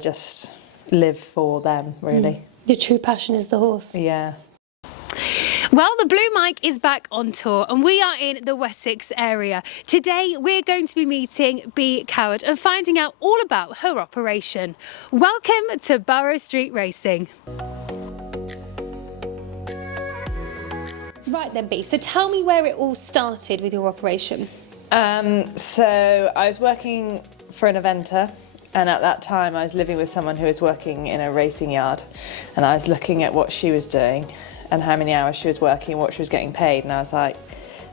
Just live for them, really. Your true passion is the horse. Yeah. Well, the Blue Mike is back on tour and we are in the Wessex area. Today we're going to be meeting Bea Coward and finding out all about her operation. Welcome to Borough Street Racing. Right then, Bea, so tell me where it all started with your operation. So I was working for an eventer, and at that time I was living with someone who was working in a racing yard, and I was looking at what she was doing and how many hours she was working and what she was getting paid, and I was like,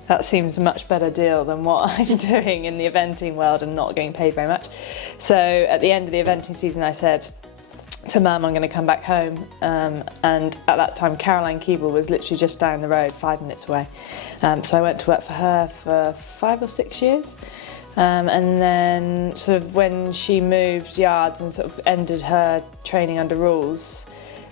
that seems a much better deal than what I'm doing in the eventing world and not getting paid very much. So at the end of the eventing season I said to Mum, I'm going to come back home, and at that time Caroline Keeble was literally just down the road, 5 minutes away. So I went to work for her for 5 or 6 years, and then sort of when she moved yards and sort of ended her training under rules,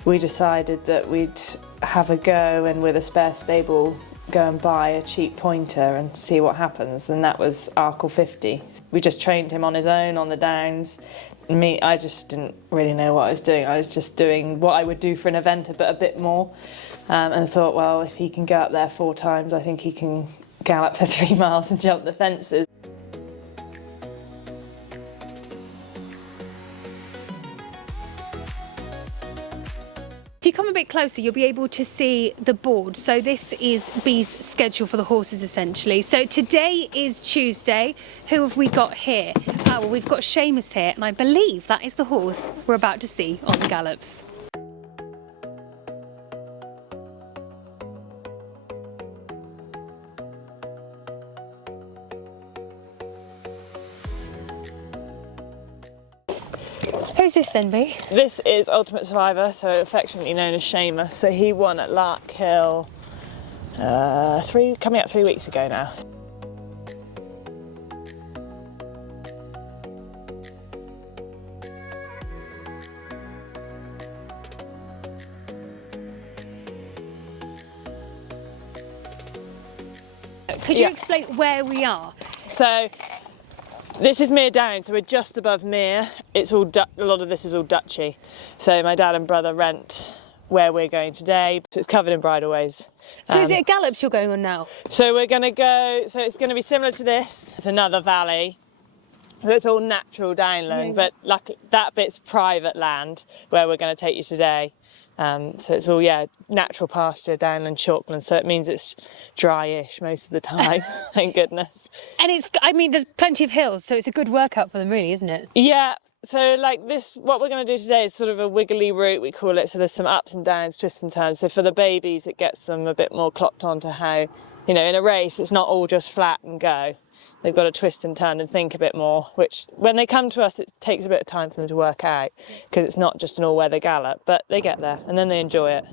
we decided that we'd have a go and with a spare stable go and buy a cheap pointer and see what happens, and that was Arkle 50. We just trained him on his own on the downs. Me, I just didn't really know what I was doing. I was just doing what I would do for an eventer, but a bit more, and thought, well, if he can go up there 4 times, I think he can gallop for 3 miles and jump the fences. If you come a bit closer, you'll be able to see the board. So this is Bea's schedule for the horses, essentially. So today is Tuesday. Who have we got here? Well, we've got Seamus here, and I believe that is the horse we're about to see on the gallops. Who's this then, Bea? This is Ultimate Survivor, so affectionately known as Seamus. So he won at Lark Hill coming up 3 weeks ago now. Could you explain where we are? So this is Mere Down, so we're just above Mere. It's all a lot of this is all Dutchy. So my dad and brother rent where we're going today. So it's covered in bridleways. So is it a gallops you're going on now? So we're going to go. So it's going to be similar to this. It's another valley. It's all natural downland, but like that bit's private land where we're going to take you today. So it's all, natural pasture, downland, chalkland, so it means it's dry-ish most of the time, thank goodness. And there's plenty of hills, so it's a good workout for them really, isn't it? Yeah, so like this, what we're going to do today is sort of a wiggly route, we call it, so there's some ups and downs, twists and turns, so for the babies it gets them a bit more clocked onto how, in a race it's not all just flat and go. They've got to twist and turn and think a bit more, which when they come to us, it takes a bit of time for them to work out because it's not just an all-weather gallop, but they get there and then they enjoy it.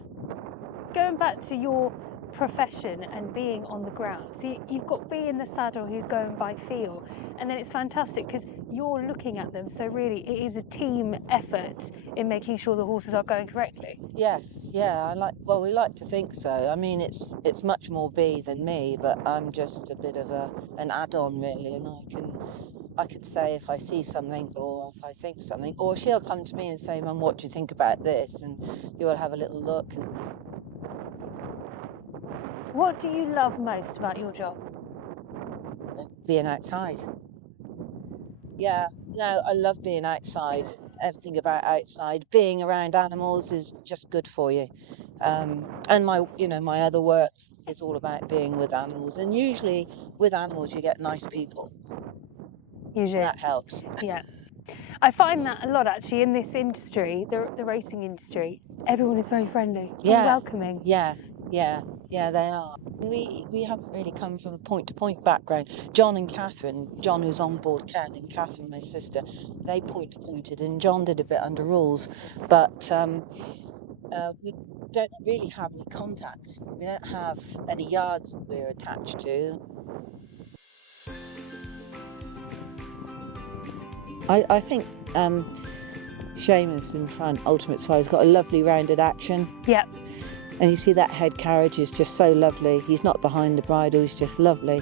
Going back to your profession and being on the ground, so you've got Bea in the saddle who's going by feel, and then it's fantastic because you're looking at them, so really it is a team effort in making sure the horses are going correctly. Yes, yeah, we like to think so. I mean, it's much more Bea than me, but I'm just a bit of an add-on really, and I can say if I see something or if I think something, or she'll come to me and say, Mum, what do you think about this? And you will have a little look. What do you love most about your job? Being outside. Yeah, no, I love being outside. Everything about outside. Being around animals is just good for you. And my other work is all about being with animals. And usually with animals you get nice people. Usually. That helps. Yeah. I find that a lot actually in this industry, the racing industry. Everyone is very friendly and welcoming. Yeah, they are. We haven't really come from a point-to-point background. John and Catherine, John who's on board Ken and Catherine, my sister, they point-to-pointed and John did a bit under rules. But we don't really have any contact. We don't have any yards that we're attached to. I think Seamus in front, Ultimate Survivor's got a lovely rounded action. Yep. And you see that head carriage is just so lovely. He's not behind the bridle, he's just lovely.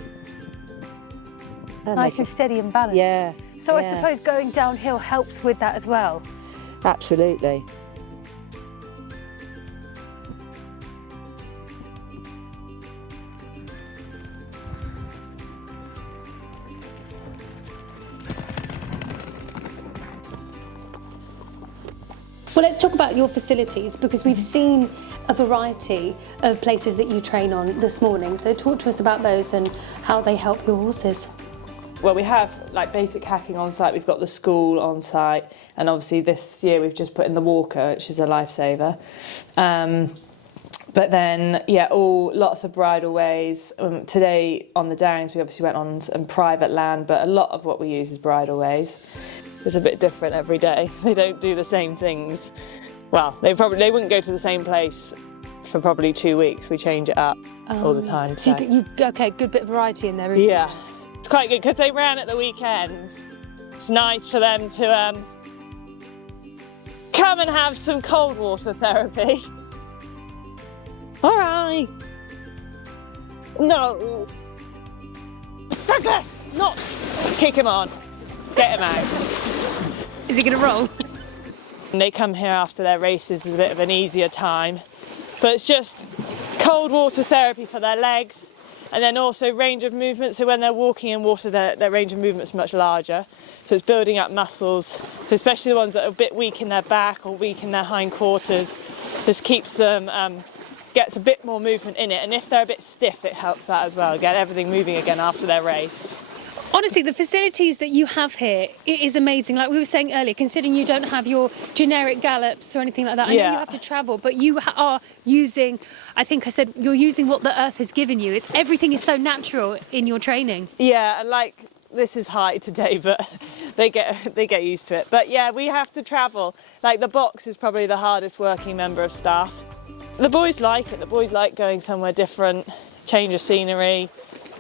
Nice and steady and balanced. Yeah. So I suppose going downhill helps with that as well. Absolutely. Well, let's talk about your facilities, because we've seen a variety of places that you train on this morning. So talk to us about those and how they help your horses. Well, we have like basic hacking on site, we've got the school on site, and obviously this year we've just put in the walker, which is a lifesaver. But then, yeah, lots of bridle ways. Today on the Downs we obviously went on some private land, but a lot of what we use is bridle ways. It's a bit different every day. They don't do the same things. Well, they wouldn't go to the same place for probably 2 weeks. We change it up all the time. So okay, good bit of variety in there. Isn't Yeah, it? it's quite good because they ran at the weekend. It's nice for them to come and have some cold water therapy. All right. No. Douglas, not. Kick him on. Get him out. Is he going to roll? And they come here after their races is a bit of an easier time, but it's just cold water therapy for their legs, and then also range of movement. So when they're walking in water, their range of movement's much larger. So it's building up muscles, especially the ones that are a bit weak in their back or weak in their hindquarters. Just keeps them, gets a bit more movement in it. And if they're a bit stiff, it helps that as well. Get everything moving again after their race. Honestly, the facilities that you have here, it is amazing. Like we were saying earlier, considering you don't have your generic gallops or anything like that, I know you have to travel, but you are using, I think I said, you're using what the earth has given you. Everything is so natural in your training. Yeah, and like this is high today, but they get used to it. But yeah, we have to travel. Like the box is probably the hardest working member of staff. The boys like it. The boys like going somewhere different, change of scenery.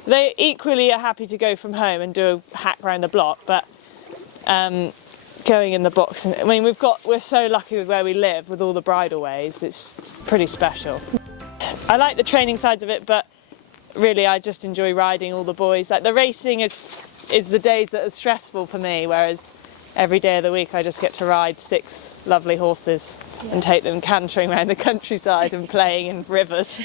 They equally are happy to go from home and do a hack around the block, but going in the box, I mean, we're so lucky with where we live, with all the bridle ways. It's pretty special. I like the training sides of it, but really I just enjoy riding all the boys. Like the racing is the days that are stressful for me, whereas every day of the week I just get to ride 6 lovely horses and take them cantering around the countryside and playing in rivers.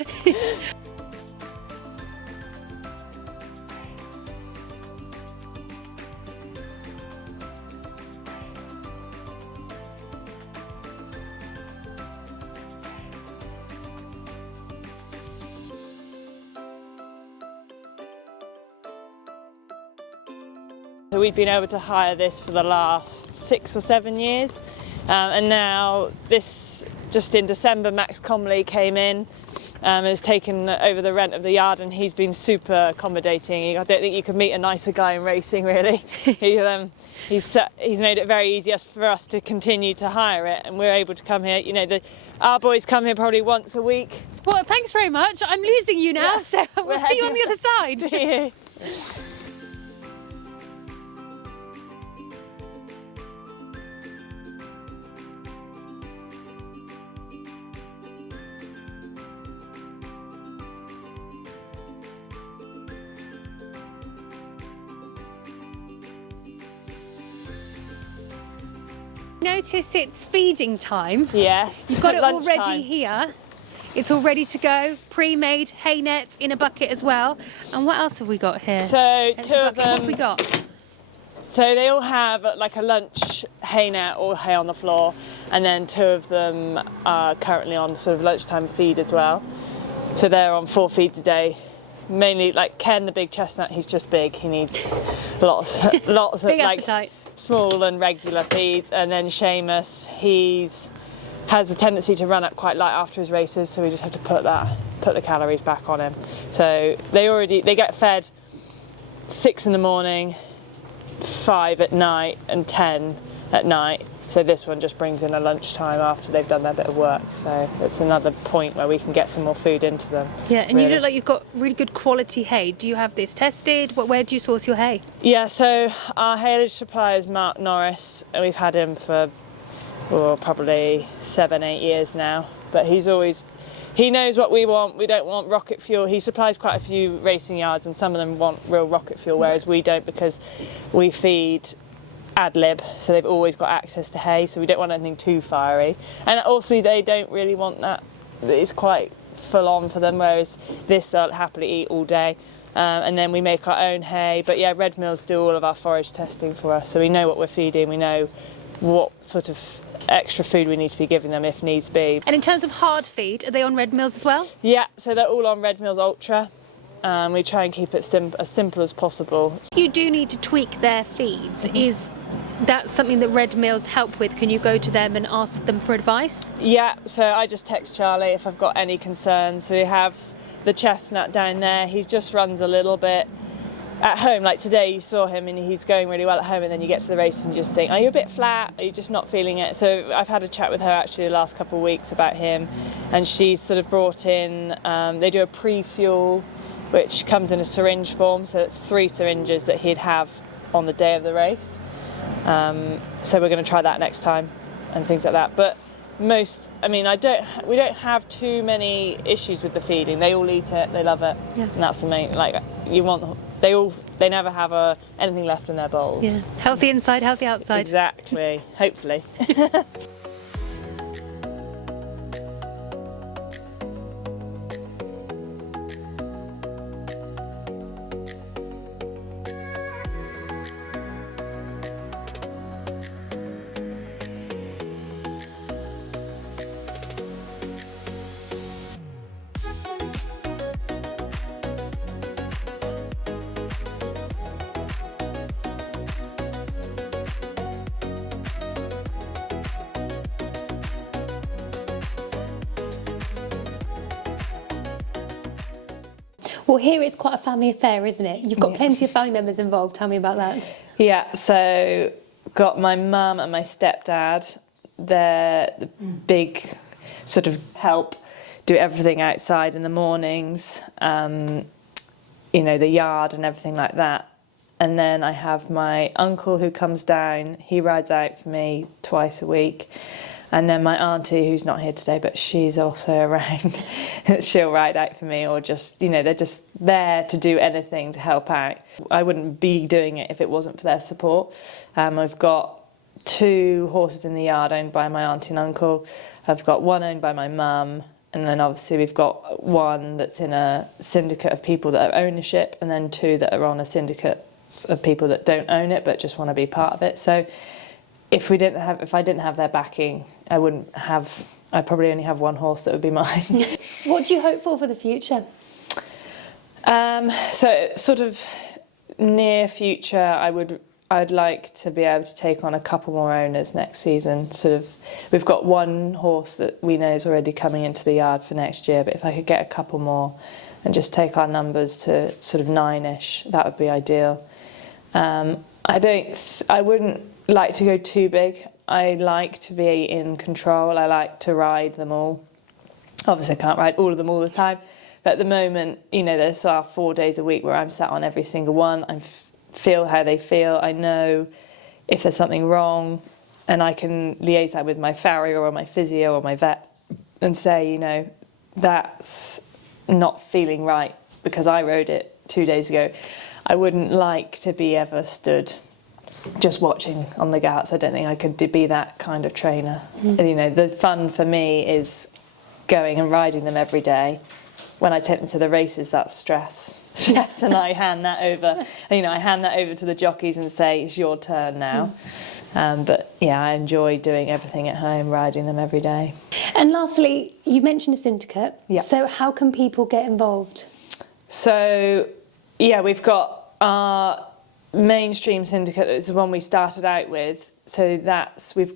So we've been able to hire this for the last 6 or 7 years, and now just in December Max Comley came in and has taken over the rent of the yard, and he's been super accommodating. I don't think you could meet a nicer guy in racing, really. He's made it very easy for us to continue to hire it, and we're able to come here. You know, our boys come here probably once a week. Well, thanks very much. I'm losing you now, so we'll see you on the other side. See you. Notice it's feeding time. Yeah. You've got it all Lunchtime. ready here. It's all ready to go. Pre-made hay nets in a bucket as well. And what else have we got here? So Empty two of bucket. What have them. we got? So they all have like a lunch hay net or hay on the floor, and then 2 of them are currently on sort of lunchtime feed as well. So they're on 4 feeds a day. Mainly like Ken, the big chestnut, he's just big. He needs lots Big of like appetite. small and regular feeds. And then Seamus, has a tendency to run up quite light after his races, so we just have to put the calories back on him. So they get fed 6 in the morning, 5 at night, and 10 at night. So this one just brings in a lunchtime after they've done their bit of work. So it's another point where we can get some more food into them. Yeah, and you really. look like you've got really good quality hay. Do you have this tested? Where do you source your hay? Yeah, so our haylage supplier is Mark Norris, and we've had him for probably 7-8 years now. But he knows what we want. We don't want rocket fuel. He supplies quite a few racing yards, and some of them want real rocket fuel, whereas we don't, because we feed ad lib, so they've always got access to hay, so we don't want anything too fiery. And also they don't really want that, it's quite full on for them, whereas this they'll happily eat all day. And then we make our own hay, but yeah, Red Mills do all of our forage testing for us, so we know what we're feeding, we know what sort of extra food we need to be giving them if needs be. And in terms of hard feed, are they on Red Mills as well? Yeah, so they're all on Red Mills Ultra. We try and keep it as simple as possible. You do need to tweak their feeds. Is that something that Red Mills help with? Can you go to them and ask them for advice? Yeah, so I just text Charlie if I've got any concerns. So we have the chestnut down there, he just runs a little bit. At home, like today, you saw him and he's going really well at home, and then you get to the race and you just think, are you a bit flat? Are you just not feeling it? So I've had a chat with her actually the last couple of weeks about him, and she's sort of brought in, they do a pre-fuel, which comes in a syringe form, so it's 3 syringes that he'd have on the day of the race. So we're going to try that next time and things like that. But we don't have too many issues with the feeding. They all eat it, they love it, and that's the main. They never have anything left in their bowls. Yeah, healthy inside, healthy outside. Exactly. Hopefully. Well, here it's quite a family affair, isn't it? You've got plenty of family members involved. Tell me about that. Yeah, so got my mum and my stepdad. They're the big sort of help, do everything outside in the mornings, the yard and everything like that. And then I have my uncle who comes down, he rides out for me twice a week. And then my auntie, who's not here today, but she's also around, she'll ride out for me, or just, they're just there to do anything to help out. I wouldn't be doing it if it wasn't for their support. I've got 2 horses in the yard owned by my auntie and uncle. I've got 1 owned by my mum, and then obviously we've got 1 that's in a syndicate of people that have ownership, and then 2 that are on a syndicate of people that don't own it but just want to be part of it. So if I didn't have their backing, I'd probably only have 1 horse that would be mine. What do you hope for the future? So sort of near future, I'd like to be able to take on a couple more owners next season. We've got 1 horse that we know is already coming into the yard for next year, but if I could get a couple more and just take our numbers to sort of 9-ish, that would be ideal. I wouldn't like to go too big. I like to be in control. I like to ride them all. Obviously I can't ride all of them all the time, but at the moment, there's 4 days a week where I'm sat on every single one. I feel how they feel. I know if there's something wrong, and I can liaise that with my farrier or my physio or my vet and say, that's not feeling right because I rode it 2 days ago. I wouldn't like to be ever stood just watching on the gats. I don't think I could be that kind of trainer. The fun for me is going and riding them every day. When I take them to the races, that's stress, and I hand that over. I hand that over to the jockeys and say, it's your turn now. But yeah, I enjoy doing everything at home, riding them every day. And lastly, you mentioned a syndicate. Yeah. So how can people get involved? So yeah, we've got our mainstream syndicate. Is the one we started out with. So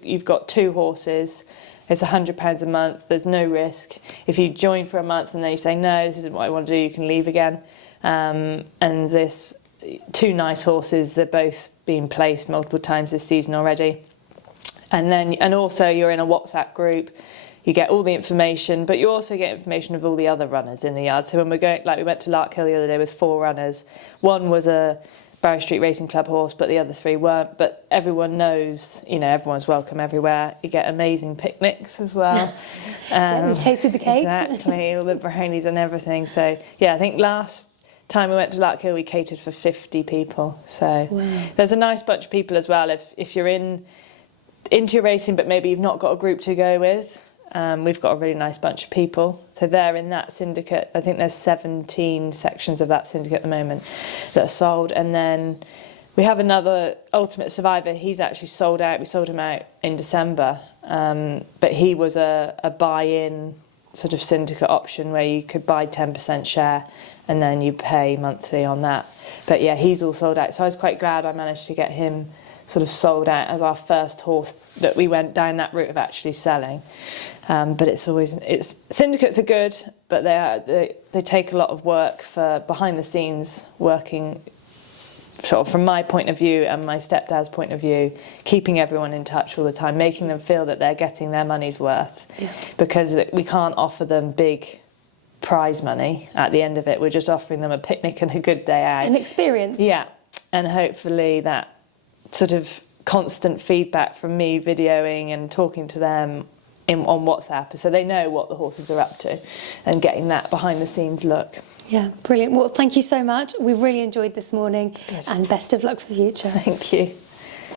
you've got 2 horses. It's £100 a month. There's no risk. If you join for a month and then you say, no, this isn't what I want to do, you can leave again. And this 2 nice horses, they're both been placed multiple times this season already. And also you're in a WhatsApp group. You get all the information, but you also get information of all the other runners in the yard. So when we're going, we went to Lark Hill the other day with 4 runners. 1 was a Barrow Street Racing Club horse, but the other 3 weren't. But everyone knows, everyone's welcome everywhere. You get amazing picnics as well. We've tasted the cakes. Exactly, all the brownies and everything. So yeah, I think last time we went to Larkhill, we catered for 50 people. So there's a nice bunch of people as well. If you're into racing, but maybe you've not got a group to go with, we've got a really nice bunch of people. So they're in that syndicate. I think there's 17 sections of that syndicate at the moment that are sold. And then we have another Ultimate Survivor. He's actually sold out. We sold him out in December. But he was a buy-in sort of syndicate option where you could buy 10% share and then you pay monthly on that. But yeah, he's all sold out. So I was quite glad I managed to get him sort of sold out as our first horse that we went down that route of actually selling. But syndicates are good, but they take a lot of work for behind the scenes working, sort of from my point of view and my stepdad's point of view, keeping everyone in touch all the time, making them feel that they're getting their money's worth. Yeah. Because we can't offer them big prize money at the end of it. We're just offering them a picnic and a good day out. An experience. Yeah. And hopefully that sort of constant feedback from me videoing and talking to them on WhatsApp, so they know what the horses are up to and getting that behind the scenes look. Yeah, brilliant. Well, thank you so much. We've really enjoyed this morning. Good. And best of luck for the future. Thank you.